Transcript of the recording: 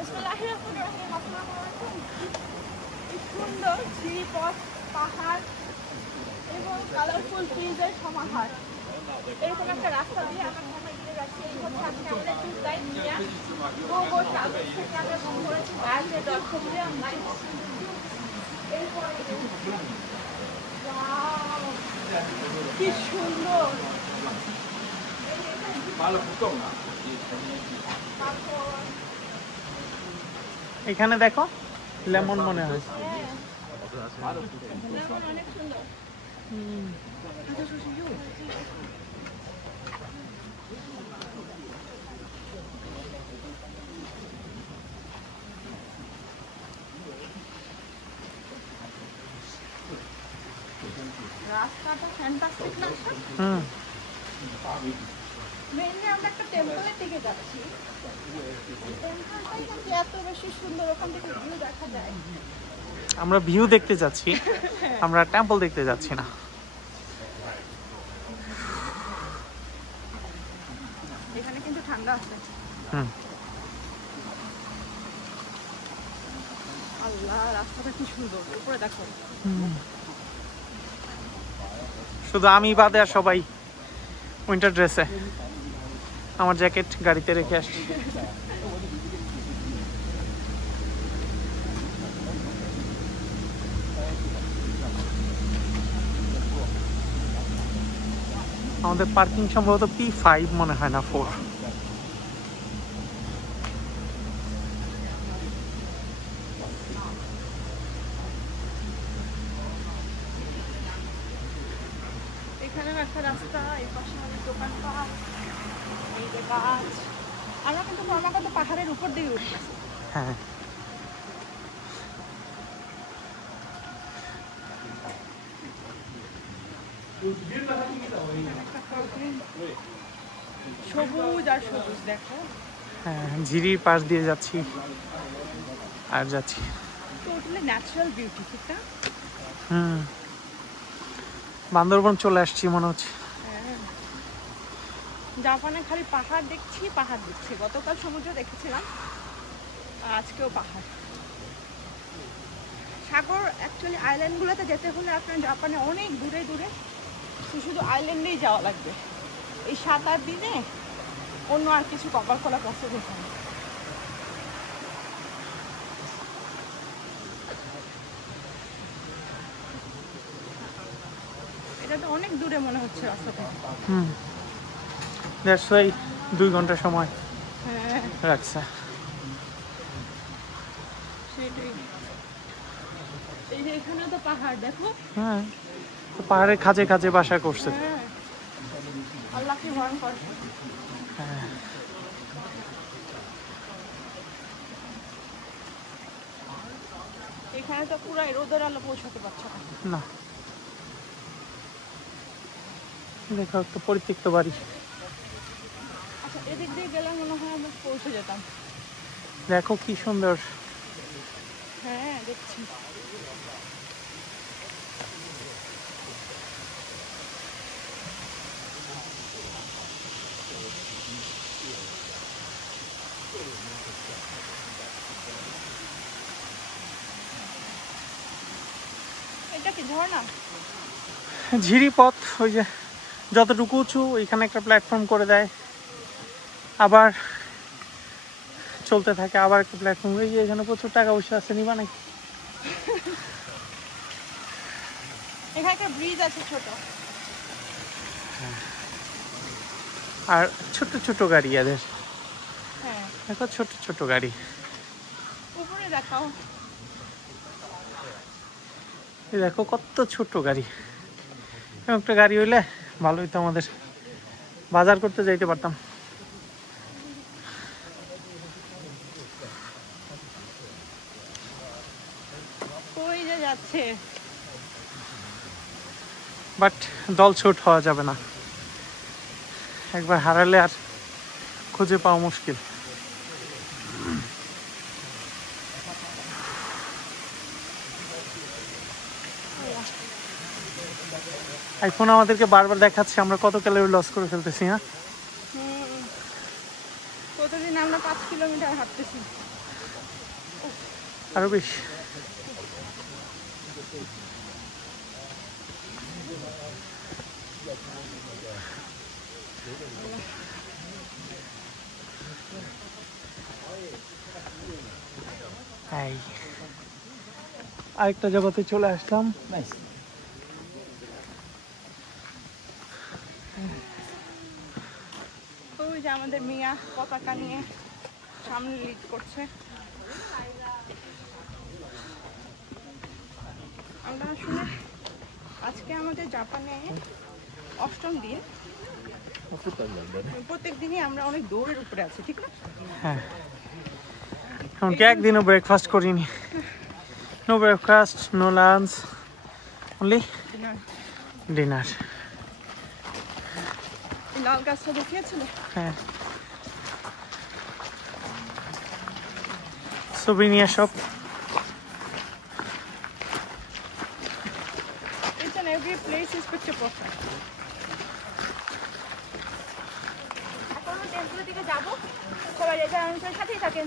বিসমিল্লাহির রহমানির রহিম। আসসালামু আলাইকুম। এই সুন্দর ঝিরিপথ, পাহাড় এবং কালারফুল ট্রিজের সমাহার, এরকম একটা রাস্তা দিয়ে আমরা ঢাকা গিয়ে যাচ্ছি। এই হচ্ছে আজকে আমাদের ট্যুর গাইড নিয়ে গোগো ট্রাভেলস থেকে আমরা ফোন করেছি বায়োজে.com দিয়ে অনলাইন। এরপরে ওয়াও, কি সুন্দর! এখানে দেখো লেমন মনে হয়। অনেক সুন্দর। রাস্তাটা ফ্যান্টাস্টিক লাগছে। মেইনলি আমরা একটা টেম্পলের দিকে যাচ্ছি। টেম্পলটাই কিন্তু এত বেশি সুন্দর, ওখান থেকে ভিউ দেখা যায়। আমরা ভিউ দেখতে যাচ্ছি, আমরা টেম্পল দেখতে যাচ্ছি না। এখানে কিন্তু ঠান্ডা আছে। আল্লাহ, রাস্তাটা কি সুন্দর, উপরে দেখো। শুধু আমি বাদে আর সবাই উইন্টার ড্রেসে। আমার জ্যাকেট গাড়িতে রেখে আসছি। আমাদের পার্কিং সম্ভবত P5 মনে হয় না 4। এখানেও একটা রাস্তা, এই পাশে অনেক দোকানপাট, এই যে গাছ। আমরা কিন্তু ক্রমাগত পাহাড়ের উপর দিকে উঠতেছি। হ্যাঁ, সবুজ আর সবুজ দেখো। হ্যাঁ, ঝিরির পাশ দিয়ে যাচ্ছি আর যাচ্ছি। টোটালি ন্যাচারাল বিউটি, ঠিক না? বান্দরবন চলে আসছি মনে হচ্ছে। জাপানে খালি পাহাড় দেখছি, পাহাড় দেখছি। গতকাল সমুদ্র দেখেছিলাম, আর আজকেও পাহাড়। সাগর অ্যাকচুয়ালি আইল্যান্ডগুলোতে যেতে হলে আপনার জাপানে অনেক দূরে দূরে শুধু আইল্যান্ডেই যাওয়া লাগবে। এই 7-8 দিনে অন্য আর কিছু কভার করা পসিবল হয় না। এটা তো অনেক দূরে মনে হচ্ছে রাস্তা থেকে। দ্যাটস ওয়াই 2 ঘন্টা সময় হ্যাঁ, রাখছে। সেটাই। এই যে এখানেও তো পাহাড় দেখো। হ্যাঁ, তো পাহাড়ের খাঁজে খাঁজে বাসা করছে। হ্যাঁ, আল্লাহ কি ভয়ঙ্কর। হ্যাঁ, এখানে তো পুরো রোদের আলো পৌঁছাতে পারছে না। না, দেখো একটা পরিত্যক্ত বাড়ি। আচ্ছা, এদিক দিয়ে গেলে মনে হয় আমরা পৌঁছে যেতাম। দেখো কি সুন্দর। হ্যাঁ, দেখছি। এটা কি ঝর্ণা? ঝিরি পথ, ওই যে যতটুকু উঁচু ওইখানে একটা প্ল্যাটফর্ম করে দেয়, আবার চলতে থাকে, আবার একটা প্ল্যাটফর্ম। এই যে এখানে প্রচুর টাকা পয়সা আছে, নিবা নাকি? এখানে একটা ব্রিজ আছে ছোট। আর ছোট ছোট গাড়ি এদের। হ্যাঁ, দেখো ছোট ছোট গাড়ি। উপরে দেখাও। এই দেখো কত ছোট গাড়ি। এরকম একটা গাড়ি হইলে ভালো হইতো, আমাদের বাজার করতে যাইতে পারতাম। কই যে যাচ্ছে। বাট দল ছুট হওয়া যাবে না, একবার হারালে আর খুঁজে পাওয়া মুশকিল। আইফোন আমাদেরকে বারবার দেখাচ্ছে আমরা কত ক্যালোরি লস করে ফেলতেছি। হ্যাঁ, প্রতিদিন আমরা 5 কিলোমিটার হাঁটতেছি। আরো বেশি। আরেকটা জগতে চলে আসলাম। ওই যে আমাদের মিয়া পতাকা নিয়ে সামনে লিড করছে। আমরা আসলে আজকে আমাদের জাপানে 8ম দিন। প্রত্যেক দিনই আমরা অনেক দৌড়ের উপরে আছি, ঠিক না? হ্যাঁ, এমনকি একদিনও ব্রেকফাস্ট করিনি। No breakfast, no lunch, only dinner. লাল গাছটা দেখিয়েছিল। হ্যাঁ, souvenir shop. Each and every place is picture perfect. এখন টেম্পল দিকে যাবো, সবাই রেজাল্টের সাথেই থাকেন।